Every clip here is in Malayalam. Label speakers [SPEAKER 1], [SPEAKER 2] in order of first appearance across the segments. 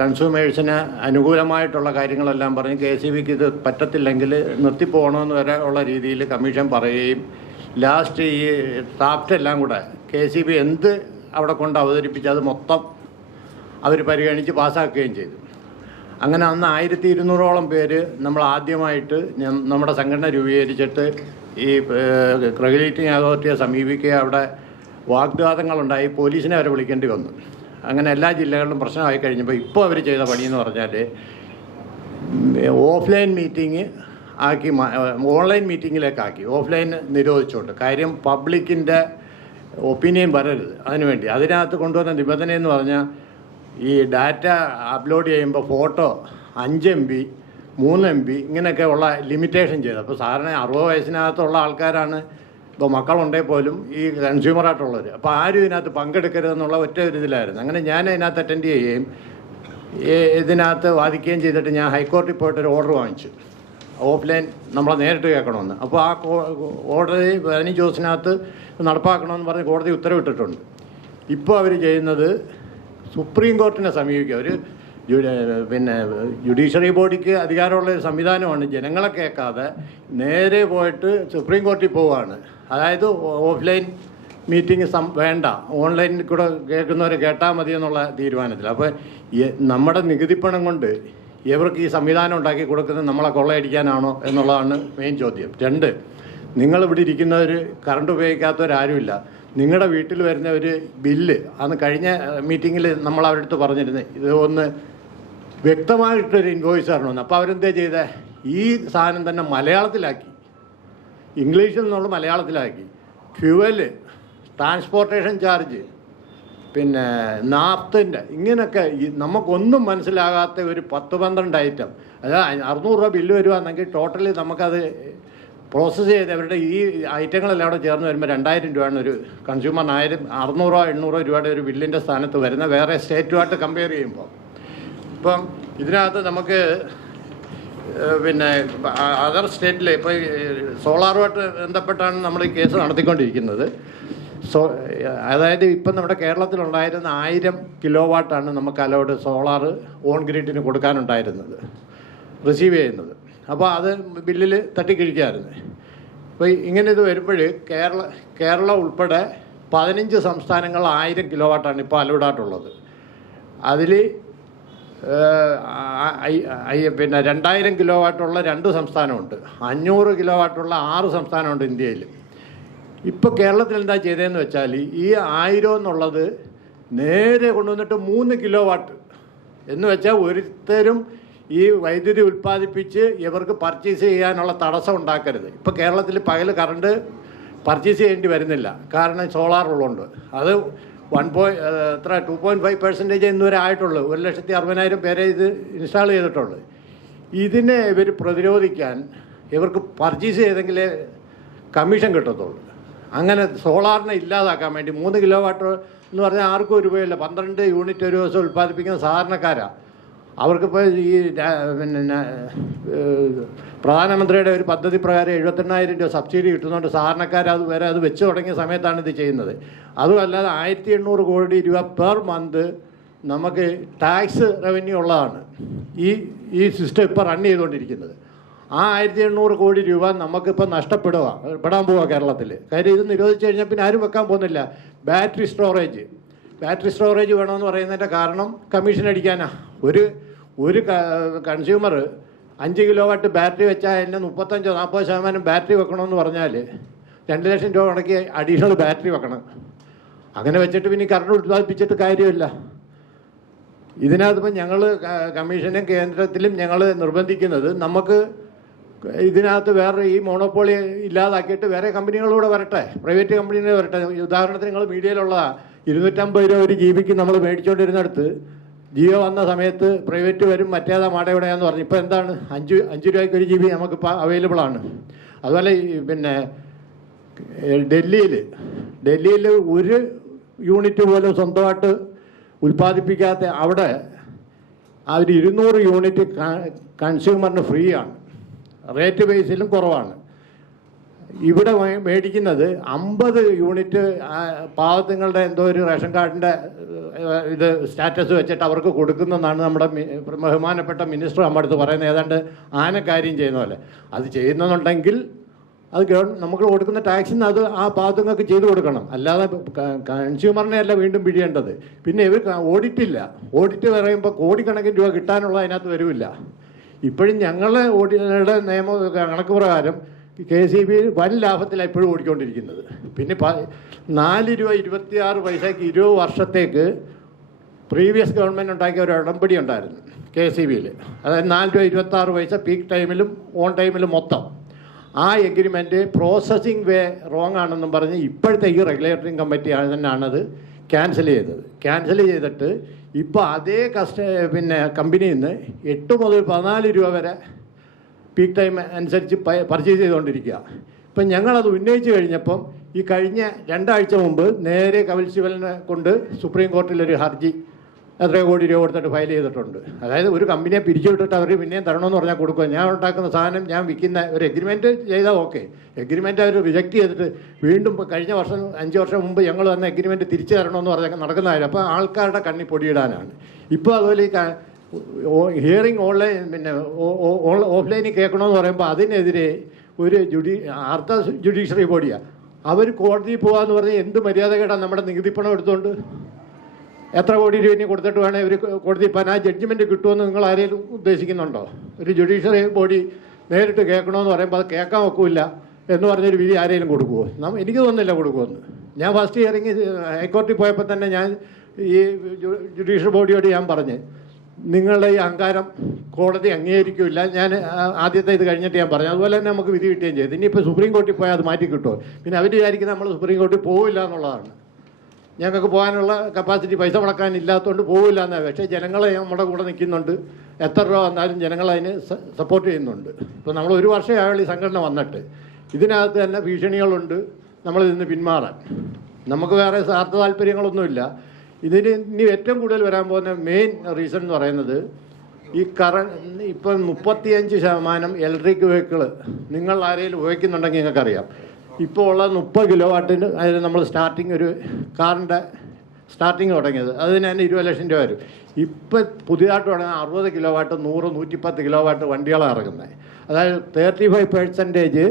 [SPEAKER 1] കൺസ്യൂമേഴ്സിന് അനുകൂലമായിട്ടുള്ള കാര്യങ്ങളെല്ലാം പറഞ്ഞ് കെ സി ബിക്ക് ഇത് പറ്റത്തില്ലെങ്കിൽ നിർത്തിപ്പോകണമെന്ന് വരെ ഉള്ള രീതിയിൽ കമ്മീഷൻ പറയുകയും ലാസ്റ്റ് ഈ ഡ്രാഫ്റ്റ് എല്ലാം കൂടെ കെ സി ബി എന്ത് അവിടെ കൊണ്ട് അവതരിപ്പിച്ച് അത് മൊത്തം അവർ പരിഗണിച്ച് പാസ്സാക്കുകയും ചെയ്തു. അങ്ങനെ അന്ന് ആയിരത്തി ഇരുന്നൂറോളം പേര് നമ്മൾ ആദ്യമായിട്ട് നമ്മുടെ സംഘടന രൂപീകരിച്ചിട്ട് ഈ റെഗുലേറ്റിംഗ് അതോറിറ്റിയെ സമീപിക്കുക അവിടെ വാഗ്വാദങ്ങളുണ്ടായി. പോലീസിനെ അവരെ വിളിക്കേണ്ടി വന്നു. അങ്ങനെ എല്ലാ ജില്ലകളിലും പ്രശ്നമായി കഴിഞ്ഞപ്പോൾ ഇപ്പോൾ അവർ ചെയ്ത പണിയെന്ന് പറഞ്ഞാൽ ഓഫ്ലൈൻ മീറ്റിംഗ് ആക്കി ഓൺലൈൻ മീറ്റിങ്ങിലേക്കാക്കി ഓഫ്ലൈൻ നിരോധിച്ചുകൊണ്ട്. കാര്യം പബ്ലിക്കിന്റെ ഒപ്പീനിയൻ വരരുത് അതിനുവേണ്ടി അതിനകത്ത് കൊണ്ടുവന്ന നിബന്ധന എന്ന് പറഞ്ഞാൽ ഈ ഡാറ്റ അപ്ലോഡ് ചെയ്യുമ്പോൾ ഫോട്ടോ അഞ്ച് എം ബി മൂന്ന് എം ബി ഇങ്ങനെയൊക്കെ ഉള്ള ലിമിറ്റേഷൻ ചെയ്തു. അപ്പോൾ സാറിന് അറുപത് വയസ്സിനകത്തുള്ള ആൾക്കാരാണ് ഇപ്പോൾ മക്കളുണ്ടെങ്കിൽ പോലും ഈ കൺസ്യൂമറായിട്ടുള്ളവർ അപ്പോൾ ആരും ഇതിനകത്ത് പങ്കെടുക്കരുതെന്നുള്ള ഒറ്റ ഒരു ഇതിലായിരുന്നു. അങ്ങനെ ഞാൻ അതിനകത്ത് അറ്റൻഡ് ചെയ്യുകയും ഇതിനകത്ത് വാദിക്കുകയും ചെയ്തിട്ട് ഞാൻ ഹൈക്കോടതി പോയിട്ട് ഒരു ഓർഡർ വാങ്ങിച്ചു. ഓഫ്ലൈൻ നമ്മളെ നേരിട്ട് കേൾക്കണമെന്ന്. അപ്പോൾ ആ ഓർഡർ പതിനഞ്ച് ദിവസത്തിനകത്ത് നടപ്പാക്കണമെന്ന് പറഞ്ഞ് കോടതി ഉത്തരവിട്ടിട്ടുണ്ട്. ഇപ്പോൾ അവർ ചെയ്യുന്നത് സുപ്രീം കോർട്ടിനെ സമീപിക്കുക. ഒരു പിന്നെ ജുഡീഷ്യറി ബോഡിക്ക് അധികാരമുള്ള ഒരു സംവിധാനമാണ്. ജനങ്ങളെ കേൾക്കാതെ നേരെ പോയിട്ട് സുപ്രീം കോർട്ടിൽ പോവുകയാണ് അതായത് ഓഫ്ലൈൻ മീറ്റിംഗ് സം വേണ്ട. ഓൺലൈനിൽ കൂടെ കേൾക്കുന്നവരെ കേട്ടാൽ മതി എന്നുള്ള തീരുമാനത്തിൽ. അപ്പോൾ നമ്മുടെ നികുതിപ്പണം കൊണ്ട് ഇവർക്ക് ഈ സംവിധാനം ഉണ്ടാക്കി കൊടുക്കുന്നത് നമ്മളെ കൊള്ളയടിക്കാനാണോ എന്നുള്ളതാണ് മെയിൻ ചോദ്യം. രണ്ട് നിങ്ങൾ ഇവിടെ ഇരിക്കുന്നവർ കറണ്ട് ഉപയോഗിക്കാത്തവരാരുമില്ല. നിങ്ങളുടെ വീട്ടിൽ വരുന്ന ഒരു ബില്ല് അന്ന് കഴിഞ്ഞ മീറ്റിങ്ങിൽ നമ്മൾ അവരുടെ അടുത്ത് പറഞ്ഞിരുന്നത് ഇത് ഒന്ന് വ്യക്തമായിട്ടൊരു ഇൻവോയ്സ് തരണമെന്ന് അപ്പോൾ അവരെന്തേ ചെയ്തേ? ഈ സാധനം തന്നെ മലയാളത്തിലാക്കി. ഇംഗ്ലീഷിൽ നിന്നുള്ള മലയാളത്തിലാക്കി. ഫ്യുവൽ ട്രാൻസ്പോർട്ടേഷൻ ചാർജ് പിന്നെ നാപ്തിന്റെ ഇങ്ങനെയൊക്കെ ഈ നമുക്കൊന്നും മനസ്സിലാകാത്ത ഒരു പത്ത് പന്ത്രണ്ട് ഐറ്റം. അതായത് അറുന്നൂറ് രൂപ ബില്ല് വരുവാണെങ്കിൽ ടോട്ടലി നമുക്കത് പ്രോസസ്സ് ചെയ്ത് അവരുടെ ഈ ഐറ്റങ്ങളെല്ലാം കൂടെ ചേർന്ന് വരുമ്പോൾ രണ്ടായിരം രൂപയാണ് ഒരു കൺസ്യൂമറിന് ആയിരം അറുന്നൂറോ എണ്ണൂറോ രൂപയുടെ ഒരു ബില്ലിന്റെ സ്ഥാനത്ത് വരുന്ന വേറെ സ്റ്റേറ്റുമായിട്ട് കമ്പയർ ചെയ്യുമ്പോൾ. ഇപ്പം ഇതിനകത്ത് നമുക്ക് പിന്നെ അതർ സ്റ്റേറ്റിൽ ഇപ്പോൾ സോളാറുമായിട്ട് ബന്ധപ്പെട്ടാണ് നമ്മൾ ഈ കേസ് നടത്തിക്കൊണ്ടിരിക്കുന്നത്. സോ അതായത് ഇപ്പം നമ്മുടെ കേരളത്തിലുണ്ടായിരുന്ന ആയിരം കിലോ വാട്ടാണ് നമുക്ക് അലോഡ് സോളാർ ഓൺ ഗ്രിഡിന് കൊടുക്കാനുണ്ടായിരുന്നത് റിസീവ് ചെയ്യുന്നത്. അപ്പോൾ അത് ബില്ലിൽ തട്ടിക്കിഴിക്കായിരുന്നു. അപ്പോൾ ഇങ്ങനെ ഇത് വരുമ്പോൾ കേരള കേരളം ഉൾപ്പെടെ പതിനഞ്ച് സംസ്ഥാനങ്ങൾ ആയിരം കിലോ വാട്ടാണ് ഇപ്പോൾ അലോഡായിട്ടുള്ളത്. അതിൽ പിന്നെ രണ്ടായിരം കിലോ വാട്ടുള്ള രണ്ട് സംസ്ഥാനമുണ്ട്. അഞ്ഞൂറ് കിലോ വാട്ടുള്ള ആറ് സംസ്ഥാനമുണ്ട് ഇന്ത്യയിൽ. ഇപ്പോൾ കേരളത്തിൽ എന്താ ചെയ്തതെന്ന് വെച്ചാൽ ഈ ആയിരം എന്നുള്ളത് നേരെ കൊണ്ടുവന്നിട്ട് മൂന്ന് കിലോ വാട്ട് എന്ന് വെച്ചാൽ ഒരുത്തരും ഈ വൈദ്യുതി ഉൽപ്പാദിപ്പിച്ച് ഇവർക്ക് പർച്ചേസ് ചെയ്യാനുള്ള തടസ്സം ഉണ്ടാക്കരുത്. ഇപ്പോൾ കേരളത്തിൽ പകൽ കറണ്ട് പർച്ചേസ് ചെയ്യേണ്ടി വരുന്നില്ല. കാരണം സോളാർ ഉള്ളതുകൊണ്ട് അത് വൺ പോയി എത്ര? ടു പോയിന്റ് ഫൈവ് പെർസെന്റേജ് ഇന്നുവരെ ആയിട്ടുള്ളൂ ഒരു ലക്ഷത്തി അറുപതിനായിരം പേരെ ഇത് ഇൻസ്റ്റാൾ ചെയ്തിട്ടുള്ളൂ. ഇതിനെ ഇവർ പ്രതിരോധിക്കാൻ ഇവർക്ക് പർച്ചേസ് ചെയ്തെങ്കിലേ കമ്മീഷൻ കിട്ടത്തുള്ളൂ. അങ്ങനെ സോളാറിനെ ഇല്ലാതാക്കാൻ വേണ്ടി മൂന്ന് കിലോ വാട്ട് എന്ന് പറഞ്ഞാൽ ആർക്കും ഒരു രൂപയല്ല പന്ത്രണ്ട് യൂണിറ്റ് ഒരു ദിവസം ഉൽപ്പാദിപ്പിക്കുന്ന സാധാരണക്കാരാണ് അവർക്കിപ്പോൾ ഈ പിന്നെ പ്രധാനമന്ത്രിയുടെ ഒരു പദ്ധതി പ്രകാരം എഴുപത്തെണ്ണായിരം രൂപ സബ്സിഡി കിട്ടുന്നതുകൊണ്ട് സാധാരണക്കാർ അത് വരെ അത് വെച്ച് തുടങ്ങിയ സമയത്താണ് ഇത് ചെയ്യുന്നത്. അതുമല്ലാതെ ആയിരത്തി എണ്ണൂറ് കോടി രൂപ പെർ മന്ത് നമുക്ക് ടാക്സ് റവന്യൂ ഉള്ളതാണ്. ഈ ഈ സിസ്റ്റം ഇപ്പോൾ റൺ ചെയ്തുകൊണ്ടിരിക്കുന്നത്. ആ ആയിരത്തി എണ്ണൂറ് കോടി രൂപ നമുക്കിപ്പോൾ നഷ്ടപ്പെടുക പെടാൻ പോവുക കേരളത്തിൽ കാര്യം ഇത് നിരോധിച്ചു കഴിഞ്ഞാൽ പിന്നെ ആരും വെക്കാൻ പോകുന്നില്ല. Battery storage. ബാറ്ററി സ്റ്റോറേജ് വേണമെന്ന് പറയുന്നതിന്റെ കാരണം കമ്മീഷൻ അടിക്കാനാ. ഒരു ഒരു കൺസ്യൂമർ അഞ്ച് കിലോ വാട്ട് ബാറ്ററി വെച്ചാൽ അതിന്റെ മുപ്പത്തഞ്ചോ നാൽപ്പത് ശതമാനം ബാറ്ററി വെക്കണമെന്ന് പറഞ്ഞാൽ രണ്ട് ലക്ഷം രൂപ മുടക്കി അഡീഷണൽ ബാറ്ററി വെക്കണം. അങ്ങനെ വെച്ചിട്ട് പിന്നെ കറണ്ട് ഉത്പാദിപ്പിച്ചിട്ട് കാര്യമില്ല. ഇതിനകത്തിപ്പം ഞങ്ങൾ കമ്മീഷനും കേന്ദ്രത്തിലും ഞങ്ങൾ നിർബന്ധിക്കുന്നത് നമുക്ക് ഇതിനകത്ത് വേറെ ഈ മോണോപോളി ഇല്ലാതാക്കിയിട്ട് വേറെ കമ്പനികളൂടെ വരട്ടെ. പ്രൈവറ്റ് കമ്പനികൾ വരട്ടെ. ഉദാഹരണത്തിന് നിങ്ങൾ മീഡിയയിലുള്ളതാ. ഇരുന്നൂറ്റമ്പത് രൂപ ഒരു ജി ബിക്ക് നമ്മൾ മേടിച്ചുകൊണ്ടിരുന്നിടത്ത് ജിയോ വന്ന സമയത്ത് പ്രൈവറ്റ് വരും മറ്റേതാ മാടയുടെയാന്ന് പറഞ്ഞു. ഇപ്പോൾ എന്താണ്? അഞ്ച് അഞ്ച് രൂപയ്ക്ക് ഒരു ജി ബി നമുക്കിപ്പോൾ അവൈലബിൾ ആണ്. അതുപോലെ പിന്നെ ഡൽഹിയിൽ ഡൽഹിയിൽ ഒരു യൂണിറ്റ് പോലും സ്വന്തമായിട്ട് ഉൽപ്പാദിപ്പിക്കാത്ത അവിടെ അവർ ഇരുന്നൂറ് യൂണിറ്റ് കൺസ്യൂമറിന് ഫ്രീ ആണ്. റേറ്റ് ബേസിലും കുറവാണ്. ഇവിടെ മേടിക്കുന്നത് അമ്പത് യൂണിറ്റ് പാവത്തുങ്ങളുടെ എന്തോ ഒരു റേഷൻ കാർഡിന്റെ ഇത് സ്റ്റാറ്റസ് വെച്ചിട്ട് അവർക്ക് കൊടുക്കുന്നെന്നാണ് നമ്മുടെ ബഹുമാനപ്പെട്ട മിനിസ്റ്റർ നമ്മുടെ അടുത്ത് പറയുന്നത്. ഏതാണ്ട് ആനക്കാര്യം ചെയ്യുന്ന പോലെ. അത് ചെയ്യുന്നുണ്ടെങ്കിൽ അത് ഗവൺ നമുക്ക് കൊടുക്കുന്ന ടാക്സിൽ നിന്ന് അത് ആ പാവത്തുങ്ങൾക്ക് ചെയ്തു കൊടുക്കണം. അല്ലാതെ കൺസ്യൂമറിനെ അല്ല വീണ്ടും പിഴിയേണ്ടത്. പിന്നെ ഇവർ ഓഡിറ്റ് ഇല്ല ഓഡിറ്റ് പറയുമ്പോൾ കോടിക്കണക്കിന് രൂപ കിട്ടാനുള്ള അതിനകത്ത് വരില്ല ഇപ്പോഴും ഞങ്ങളുടെ ഓഡിയുടെ നിയമ കണക്ക് പ്രകാരം കെ സി ബി വൻ ലാഭത്തിലാണ് ഇപ്പോഴും ഓടിക്കൊണ്ടിരിക്കുന്നത്. പിന്നെ നാല് രൂപ ഇരുപത്തിയാറ് പൈസയ്ക്ക് ഇരുപത് വർഷത്തേക്ക് പ്രീവിയസ് ഗവൺമെന്റ് ഉണ്ടാക്കിയ ഒരു ഉടമ്പടി ഉണ്ടായിരുന്നു കെ സി ബിയിൽ അതായത് നാല് രൂപ ഇരുപത്തി ആറ് പൈസ പീക്ക് ടൈമിലും ഓൺ ടൈമിലും മൊത്തം. ആ എഗ്രിമെന്റ് പ്രോസസ്സിംഗ് വേ റോങ് ആണെന്നും പറഞ്ഞ് ഇപ്പോഴത്തെ ഈ റെഗുലേറ്ററിംഗ് കമ്മിറ്റി തന്നെയാണ് അത് ക്യാൻസൽ ചെയ്തത്. ക്യാൻസൽ ചെയ്തിട്ട് ഇപ്പോൾ അതേ കസ്റ്റ പിന്നെ കമ്പനിയിൽ നിന്ന് എട്ട് മുതൽ പതിനാല് രൂപ വരെ പീക്ക് ടൈം അനുസരിച്ച് പർച്ചേസ് ചെയ്തുകൊണ്ടിരിക്കുക. ഇപ്പം ഞങ്ങളത് ഉന്നയിച്ചു കഴിഞ്ഞപ്പം ഈ കഴിഞ്ഞ രണ്ടാഴ്ച മുമ്പ് നേരെ കപിൽ സിബലിനെ കൊണ്ട് സുപ്രീം കോർട്ടിലൊരു ഹർജി എത്രയോ കോടി രൂപ കൊടുത്തിട്ട് ഫയൽ ചെയ്തിട്ടുണ്ട്. അതായത് ഒരു കമ്പനിയെ പിരിച്ചുവിട്ടിട്ട് അവർ പിന്നെയും തരണമെന്ന് പറഞ്ഞാൽ കൊടുക്കുക. ഞാൻ ഉണ്ടാക്കുന്ന സാധനം ഞാൻ വിൽക്കുന്ന ഒരു എഗ്രിമെന്റ് ചെയ്താൽ ഓക്കെ എഗ്രിമെന്റ് അവർ റിജക്റ്റ് ചെയ്തിട്ട് വീണ്ടും കഴിഞ്ഞ വർഷം അഞ്ച് വർഷം മുമ്പ് ഞങ്ങൾ വന്ന എഗ്രിമെന്റ് തിരിച്ചു തരണമെന്ന് പറഞ്ഞാൽ നടക്കുന്നതായാലും അപ്പോൾ ആൾക്കാരുടെ കണ്ണി പൊടിയിടാനാണ്. ഇപ്പോൾ അതുപോലെ ഈ ഹിയറിംഗ് ഓൺലൈൻ പിന്നെ ഓഫ്ലൈനിൽ കേൾക്കണമെന്ന് പറയുമ്പോൾ അതിനെതിരെ ഒരു ജുഡി അർത്ഥ ജുഡീഷ്യറി ബോഡിയാണ് അവർ കോടതിയിൽ പോകാന്ന് പറഞ്ഞാൽ എന്ത് മര്യാദകേടാണ് നമ്മുടെ നികുതിപ്പണം എടുത്തുകൊണ്ട് എത്ര കോടി രൂപ കൊടുത്തിട്ട് വേണേൽ ഇവർ കോടതി പോകാൻ ആ ജഡ്ജ്മെന്റ് കിട്ടുമെന്ന് നിങ്ങൾ ആരെങ്കിലും ഉദ്ദേശിക്കുന്നുണ്ടോ? ഒരു ജുഡീഷ്യറി ബോഡി നേരിട്ട് കേൾക്കണമെന്ന് പറയുമ്പോൾ അത് കേൾക്കാൻ ഒക്കില്ല എന്ന് പറഞ്ഞൊരു വിധി ആരെങ്കിലും കൊടുക്കുമോ നമ്മ എനിക്ക് തോന്നുന്നില്ല കൊടുക്കുമെന്ന് ഞാൻ ഫസ്റ്റ് ഹിയറിങ് ഹൈക്കോടതി പോയപ്പോൾ തന്നെ ഞാൻ ഈ ജുഡീഷ്യൽ ബോഡിയോട് ഞാൻ പറഞ്ഞ്. നിങ്ങളുടെ ഈ അഹങ്കാരം കോടതി അംഗീകരിക്കില്ല ഞാൻ ആദ്യത്തെ ഇത് കഴിഞ്ഞിട്ട് ഞാൻ പറഞ്ഞു. അതുപോലെ തന്നെ നമുക്ക് വിധി കിട്ടുകയും ചെയ്തു. ഇനിയിപ്പോൾ സുപ്രീം കോർട്ടിൽ പോയാൽ അത് മാറ്റി കിട്ടുമോ? പിന്നെ അവർ വിചാരിക്കുന്നത് നമ്മൾ സുപ്രീം കോർട്ടിൽ പോവില്ല എന്നുള്ളതാണ്. ഞങ്ങൾക്ക് പോകാനുള്ള കപ്പാസിറ്റി പൈസ മുടക്കാൻ ഇല്ലാത്തതുകൊണ്ട് പോവില്ല എന്നാണ് പക്ഷേ ജനങ്ങളെ നമ്മുടെ കൂടെ നിൽക്കുന്നുണ്ട്. എത്ര രൂപ വന്നാലും ജനങ്ങൾ അതിന് സപ്പോർട്ട് ചെയ്യുന്നുണ്ട്. ഇപ്പോൾ നമ്മൾ ഒരു വർഷമായുള്ള ഈ സംഘടന വന്നിട്ട്. ഇതിനകത്ത് തന്നെ ഭീഷണികളുണ്ട്. നമ്മൾ നിന്ന് പിന്മാറാൻ. നമുക്ക് വേറെ സ്വാർത്ഥ താല്പര്യങ്ങളൊന്നുമില്ല. ഇതിന് ഇനി ഏറ്റവും കൂടുതൽ വരാൻ പോകുന്ന മെയിൻ റീസൺ എന്ന് പറയുന്നത് ഈ കറ ഇപ്പം മുപ്പത്തിയഞ്ച് ശതമാനം ഇലക്ട്രിക് വെഹിക്കിൾ നിങ്ങൾ ആരെങ്കിലും ഉപയോഗിക്കുന്നുണ്ടെങ്കിൽ നിങ്ങൾക്കറിയാം. ഇപ്പോൾ ഉള്ള മുപ്പത് കിലോ വാട്ടിന് അതിന് നമ്മൾ സ്റ്റാർട്ടിങ് ഒരു കാറിന്റെ സ്റ്റാർട്ടിങ് തുടങ്ങിയത്. അതിന് തന്നെ ഇരുപത് ലക്ഷം രൂപ വരും. ഇപ്പം പുതിയതായിട്ട് തുടങ്ങുന്ന അറുപത് കിലോ വാട്ട് നൂറ് നൂറ്റിപ്പത്ത് കിലോ വാട്ട് വണ്ടികളാണ് ഇറങ്ങുന്നത്. അതായത് thirty five percentage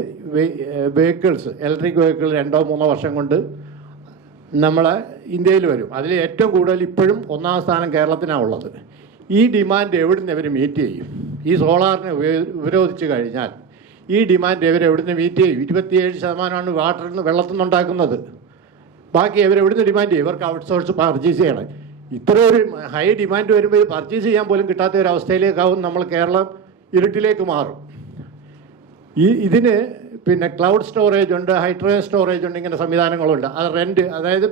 [SPEAKER 1] vehicles electric vehicle രണ്ടോ മൂന്നോ വർഷം കൊണ്ട് നമ്മളെ ഇന്ത്യയിൽ വരും. അതിൽ ഏറ്റവും കൂടുതൽ ഇപ്പോഴും ഒന്നാം സ്ഥാനം കേരളത്തിനാണ് ഉള്ളത്. ഈ ഡിമാൻഡ് എവിടുന്ന് ഇവർ മീറ്റ് ചെയ്യും? ഈ സോളാറിനെ ഉപരോധിച്ച് കഴിഞ്ഞാൽ ഈ ഡിമാൻഡ് ഇവർ എവിടുന്ന് മീറ്റ് ചെയ്യും? ഇരുപത്തിയേഴ് ശതമാനമാണ് വാട്ടറിൽ നിന്ന് വെള്ളത്തിൽ നിന്നുണ്ടാക്കുന്നത് ബാക്കി ഇവർ എവിടുന്ന് ഡിമാൻഡ് ചെയ്യും? ഇവർക്ക് ഔട്ട്സോഴ്സ് പർച്ചേസ് ചെയ്യണം. ഇത്ര ഒരു ഹൈ ഡിമാൻഡ് വരുമ്പോൾ ഇത് പർച്ചേസ് ചെയ്യാൻ പോലും കിട്ടാത്ത ഒരു അവസ്ഥയിലേക്കാവും നമ്മൾ കേരളം ഇരുട്ടിലേക്ക് മാറും. ഈ ഇതിന് പിന്നെ ക്ലൗഡ് സ്റ്റോറേജ് ഉണ്ട് ഹൈഡ്രോ സ്റ്റോറേജ് ഉണ്ട് ഇങ്ങനെ സംവിധാനങ്ങളുണ്ട്. അത് റെന്റ് അതായത്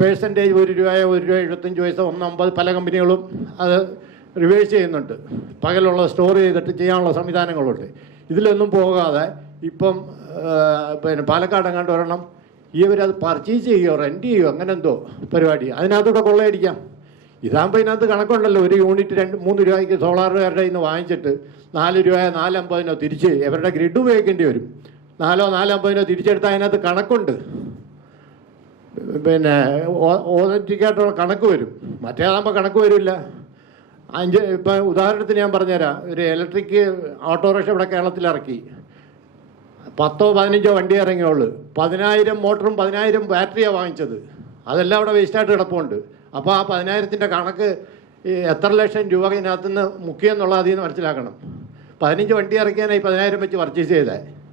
[SPEAKER 1] പേഴ്സന്റേജ് ഒരു രൂപയോ ഒരു രൂപ എഴുപത്തഞ്ച് പൈസ ഒന്ന് അമ്പത് പല കമ്പനികളും അത് റിവേഴ്സ് ചെയ്യുന്നുണ്ട്. പകലുള്ള സ്റ്റോർ ചെയ്തിട്ട് ചെയ്യാനുള്ള സംവിധാനങ്ങളുണ്ട്. ഇതിലൊന്നും പോകാതെ ഇപ്പം പിന്നെ പാലക്കാട് എങ്ങാണ്ട് ഒരെണ്ണം ഇവരത് പർച്ചേസ് ചെയ്യുകയോ റെന്റ് ചെയ്യുകയോ അങ്ങനെ എന്തോ പരിപാടി. അതിനകത്തൂടെ കൊള്ളയടിക്കാം. ഇതാകുമ്പോൾ ഇതിനകത്ത് കണക്കുണ്ടല്ലോ ഒരു യൂണിറ്റ് രണ്ട് മൂന്ന് രൂപയ്ക്ക് സോളാറുകാരുടെ നിന്ന് വാങ്ങിച്ചിട്ട് നാല് രൂപ നാലമ്പതിനോ തിരിച്ച് ഇവരുടെ ഗ്രിഡ് ഉപയോഗിക്കേണ്ടി വരും. നാലോ നാലമ്പതിനോ തിരിച്ചെടുത്താൽ അതിനകത്ത് കണക്കുണ്ട്. പിന്നെ ഓതന്റിക്കായിട്ടുള്ള കണക്ക് വരും. മറ്റേതാകുമ്പോൾ കണക്ക് വരില്ല. അഞ്ച് ഇപ്പം ഉദാഹരണത്തിന് ഞാൻ പറഞ്ഞുതരാം. ഒരു ഇലക്ട്രിക് ഓട്ടോറിക്ഷ ഇവിടെ കേരളത്തിൽ ഇറക്കി. പത്തോ പതിനഞ്ചോ വണ്ടി ഇറങ്ങിയുള്ളൂ പതിനായിരം മോട്ടറും പതിനായിരം ബാറ്ററിയാണ് വാങ്ങിച്ചത്. അതെല്ലാം അവിടെ വേസ്റ്റായിട്ട് കിടപ്പുണ്ട്. അപ്പോൾ ആ പതിനായിരത്തിന്റെ കണക്ക് എത്ര ലക്ഷം രൂപ ഇതിനകത്തുനിന്ന് മുക്കിയെന്നുള്ളത് അതിൽ നിന്ന് മനസ്സിലാക്കണം. പതിനഞ്ച് വണ്ടി ഇറക്കിയാനായി പതിനായിരം വെച്ച് പർച്ചേസ് ചെയ്തത്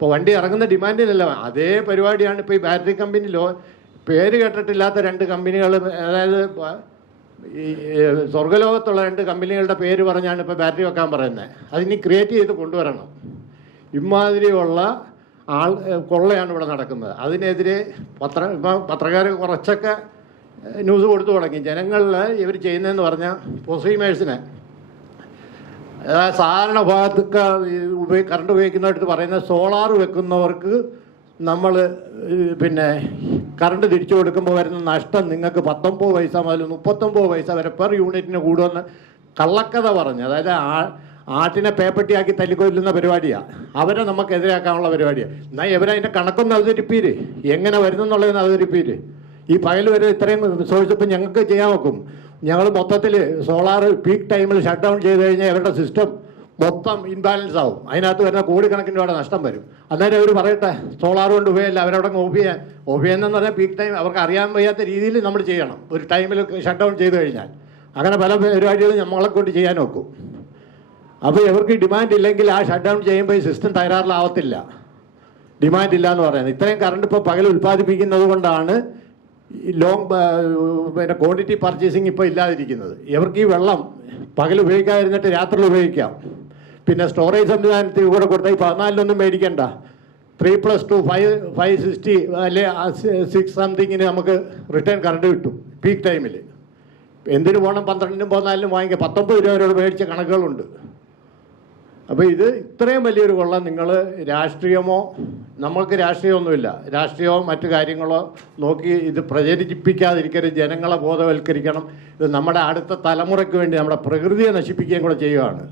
[SPEAKER 1] ഇപ്പോൾ വണ്ടി ഇറങ്ങുന്ന ഡിമാൻഡിലല്ല അതേ പരിപാടിയാണ്. ഇപ്പൊ ഈ ബാറ്ററി കമ്പനി ലോ പേര് കേട്ടിട്ടില്ലാത്ത രണ്ട് കമ്പനികൾ അതായത് ഈ സ്വർഗലോകത്തുള്ള രണ്ട് കമ്പനികളുടെ പേര് പറഞ്ഞാണ് ഇപ്പൊ ബാറ്ററി വെക്കാൻ പറയുന്നത് അതിനി ക്രിയേറ്റ് ചെയ്ത് കൊണ്ടുവരണം. ഇമാതിരിയുള്ള ആൾ കൊള്ളയാണ് ഇവിടെ നടക്കുന്നത്. അതിനെതിരെ പത്ര ഇപ്പം പത്രക്കാർ കുറച്ചൊക്കെ ന്യൂസ് കൊടുത്തു തുടങ്ങി. ജനങ്ങളിൽ ഇവർ ചെയ്യുന്നതെന്ന് പറഞ്ഞാൽ പൊസീമേഴ്സിനെ അതായത് സാധാരണ ഭാഗത്തൊക്കെ ഉപയോഗി കറണ്ട് ഉപയോഗിക്കുന്നവർക്ക് പറയുന്ന സോളാർ വെക്കുന്നവർക്ക് നമ്മൾ പിന്നെ കറണ്ട് തിരിച്ചു കൊടുക്കുമ്പോൾ വരുന്ന നഷ്ടം നിങ്ങൾക്ക് പത്തൊമ്പത് പൈസ മുതൽ മുപ്പത്തൊമ്പത് പൈസ വരെ പെർ യൂണിറ്റിന് കൂടുമെന്ന് കള്ളക്കഥ പറഞ്ഞു. അതായത് ആ ആട്ടിനെ പേപ്പട്ടിയാക്കി തല്ലിക്കൊല്ലുന്ന പരിപാടിയാണ് അവരെ നമുക്ക് എതിരാക്കാനുള്ള പരിപാടിയാണ് എന്നാൽ ഇവരതിന്റെ കണക്കൊന്ന് അവതരിപ്പീര്. എങ്ങനെ വരുന്നെന്നുള്ളതിന് അവതരിപ്പീര്. ഈ പകൽ വരെ ഇത്രയും ഇപ്പം ഞങ്ങൾക്ക് ചെയ്യാൻ നോക്കും ഞങ്ങൾ മൊത്തത്തിൽ സോളാർ പീക്ക് ടൈമിൽ ഷട്ട് ഡൗൺ ചെയ്ത് കഴിഞ്ഞാൽ അവരുടെ സിസ്റ്റം മൊത്തം ഇൻബാലൻസ് ആവും. അതിനകത്ത് വരുന്ന കോടിക്കണക്കിന് രൂപയുടെ നഷ്ടം വരും. അന്നേരം അവർ പറയട്ടെ സോളാർ കൊണ്ട് ഉപയോഗമില്ല അവരവിടെ ഓഫ് ചെയ്യാൻ ഓഫ് ചെയ്യുന്നതെന്ന് പറഞ്ഞാൽ പീക്ക് ടൈം അവർക്ക് അറിയാൻ വയ്യാത്ത രീതിയിൽ നമ്മൾ ചെയ്യണം. ഒരു ടൈമിൽ ഷട്ട് ഡൗൺ ചെയ്ത് കഴിഞ്ഞാൽ. അങ്ങനെ പല പരിപാടികളും നമ്മളെ കൊണ്ട് ചെയ്യാൻ നോക്കും. അപ്പോൾ ഇവർക്ക് ഡിമാൻഡ് ഇല്ലെങ്കിൽ ആ ഷട്ട് ഡൗൺ ചെയ്യുമ്പോൾ ഈ സിസ്റ്റം തകരാറിലാവത്തില്ല. ഡിമാൻഡ് ഇല്ല എന്ന് പറയുന്നത്. ഇത്രയും കറണ്ട് ഇപ്പോൾ പകൽ ഉൽപ്പാദിപ്പിക്കുന്നത് കൊണ്ടാണ് ലോങ് പിന്നെ ക്വാണ്ടിറ്റി പർച്ചേസിങ് ഇപ്പോൾ ഇല്ലാതിരിക്കുന്നത്. ഇവർക്ക് ഈ വെള്ളം പകൽ ഉപയോഗിക്കാതിരുന്നിട്ട് രാത്രി ഉപയോഗിക്കാം. പിന്നെ സ്റ്റോറേജ് സംവിധാനത്തിൽ കൂടെ കൊടുത്താൽ ഈ പതിനാലിനൊന്നും മേടിക്കണ്ട. Three plus two five five sixty അല്ലെ സിക്സ് സംതിങ്ങിന് നമുക്ക് റിട്ടേൺ കറണ്ട് കിട്ടും പീക്ക് ടൈമിൽ എന്തിനു പോകണം പന്ത്രണ്ടിനും പതിനാലിനും വാങ്ങിക്കാം. പത്തൊമ്പത് രൂപ വരെ മേടിച്ച കണക്കുകളുണ്ട്. അപ്പോൾ ഇത് ഇത്രയും വലിയൊരു കൊള്ളം നിങ്ങൾ രാഷ്ട്രീയമോ നമ്മൾക്ക് രാഷ്ട്രീയമൊന്നുമില്ല. രാഷ്ട്രീയമോ മറ്റു കാര്യങ്ങളോ നോക്കി ഇത് പ്രചരിപ്പിക്കാതിരിക്കരുത് ജനങ്ങളെ ബോധവൽക്കരിക്കണം. ഇത് നമ്മുടെ അടുത്ത തലമുറയ്ക്ക് വേണ്ടി നമ്മുടെ പ്രകൃതിയെ നശിപ്പിക്കുകയും കൂടെ ചെയ്യുകയാണ്